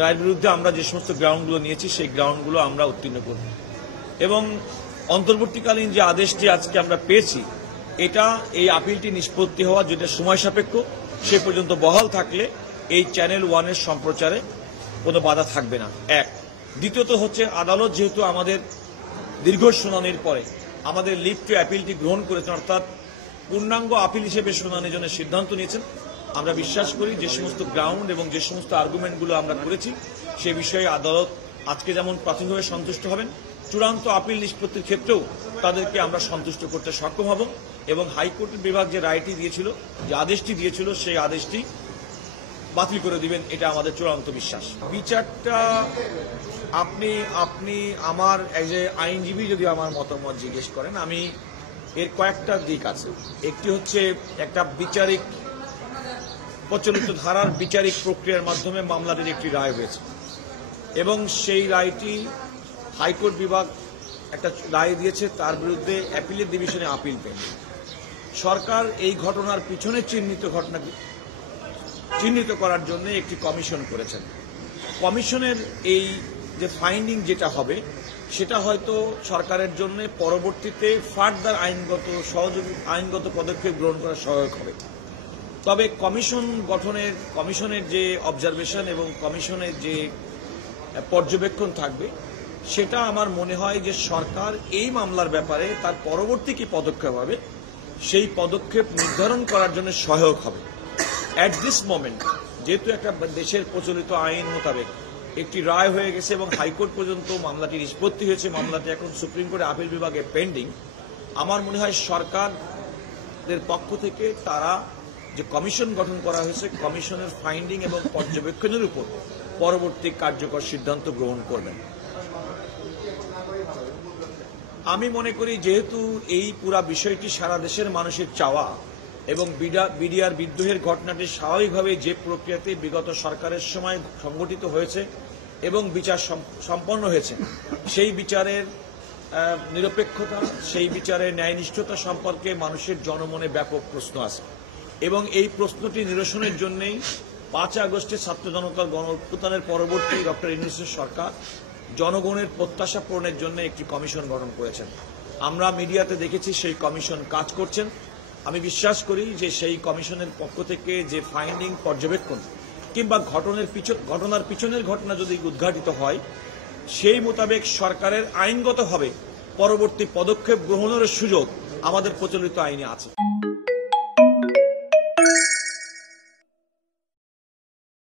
রায়ের বিরুদ্ধে আমরা যে সমস্ত গ্রাউন্ডগুলো নিয়েছি সেই গ্রাউন্ডগুলো আমরা উত্তীর্ণ করব এবং অন্তর্বর্তীকালীন যে আদেশটি আজকে আমরা পেয়েছি এটা এই আপিলটি নিষ্পত্তি হওয়া যেটা সময় সাপেক্ষ সে পর্যন্ত বহাল থাকলে এই চ্যানেল ওয়ানের সম্প্রচারে কোনো বাধা থাকবে না। এক, দ্বিতীয়ত হচ্ছে আদালত যেহেতু আমাদের দীর্ঘ শুনানির পরে আমাদের লিভ টু অ্যাপিলটি গ্রহণ করেছেন, অর্থাৎ পূর্ণাঙ্গ আপিল হিসেবে শুনানির জন্য সিদ্ধান্ত নিয়েছেন। আমরা বিশ্বাস করি যে সমস্ত গ্রাউন্ড এবং যে সমস্ত আর্গুমেন্টগুলো আমরা করেছি সে বিষয়ে আদালত আজকে যেমন প্রাথমিকভাবে সন্তুষ্ট হবেন, চূড়ান্ত আপিল নিষ্পত্তির ক্ষেত্রেও তাদেরকে আমরা সন্তুষ্ট করতে সক্ষম হব এবং হাইকোর্টের বিভাগ যে রায়টি দিয়েছিল, যে আদেশটি দিয়েছিল, সেই আদেশটি বাতিল করে দিবেন, এটা আমাদের চূড়ান্ত বিশ্বাস। বিচারটা আপনি আমার এজ এ আইনজীবী যদি আমার মতামত জিজ্ঞেস করেন, আমি এর কয়েকটা দিক আছে। একটি হচ্ছে একটা বিচারিক প্রচলিত ধারার বিচারিক প্রক্রিয়ার মাধ্যমে মামলাটির একটি রায় হয়েছে এবং সেই রায়টি হাইকোর্ট বিভাগ একটা রায় দিয়েছে, তার বিরুদ্ধে অ্যাপিলেট ডিভিশনে আপিল পেন। সরকার এই ঘটনার পিছনে ঘটনাকে চিহ্নিত করার জন্য একটি কমিশন করেছেন। কমিশনের এই যে ফাইন্ডিং যেটা হবে সেটা হয়তো সরকারের জন্য পরবর্তীতে ফার্দার আইনগত পদক্ষেপ গ্রহণ করা সহায়ক হবে। তবে কমিশনের যে অবজারভেশন এবং কমিশনের যে পর্যবেক্ষণ থাকবে সেটা আমার মনে হয় যে সরকার এই মামলার ব্যাপারে তার পরবর্তী কি পদক্ষেপ হবে সেই পদক্ষেপ নির্ধারণ করার জন্য সহায়ক হবে। অ্যাট দিস মোমেন্ট যেহেতু একটা দেশের প্রচলিত আইন মোতাবেক একটি রায় হয়ে গেছে এবং হাইকোর্ট পর্যন্ত মামলাটি নিষ্পত্তি হয়েছে, মামলাটি এখন সুপ্রিম কোর্টে আপিল বিভাগে পেন্ডিং, আমার মনে হয় সরকারের পক্ষ থেকে তারা যে কমিশন গঠন করা হয়েছে কমিশনের ফাইন্ডিং এবং পর্যবেক্ষণের উপর পরবর্তী কার্যকর সিদ্ধান্ত গ্রহণ করবেন। আমি মনে করি যেহেতু এই পুরা বিষয়টি সারা দেশের মানুষের চাওয়া এবং বিডিআর বিদ্রোহের ঘটনাটি স্বাভাবিকভাবে যে প্রক্রিয়াতে বিগত সরকারের সময় সংগঠিত হয়েছে এবং বিচার সম্পন্ন হয়েছে, সেই বিচারের নিরপেক্ষতা, সেই বিচারের ন্যায়নিষ্ঠতা সম্পর্কে মানুষের জনমনে ব্যাপক প্রশ্ন আছে এবং এই প্রশ্নটি নিরসনের জন্যই 5 আগস্টের ছাত্র জনতার গণ অভ্যুত্থানের পরবর্তী ডক্টর ইউনূসের সরকার জনগণের প্রত্যাশা পূরণের জন্য একটি কমিশন গঠন করেছেন। আমরা মিডিয়াতে দেখেছি সেই কমিশন কাজ করছেন। আমি বিশ্বাস করি যে সেই কমিশনের পক্ষ থেকে যে ফাইন্ডিং, পর্যবেক্ষণ কিংবা ঘটনার পিছনের ঘটনা যদি উদ্ঘাটিত হয় সেই মোতাবেক সরকারের আইনগতভাবে পরবর্তী পদক্ষেপ গ্রহণের সুযোগ আমাদের প্রচলিত আইনে আছে।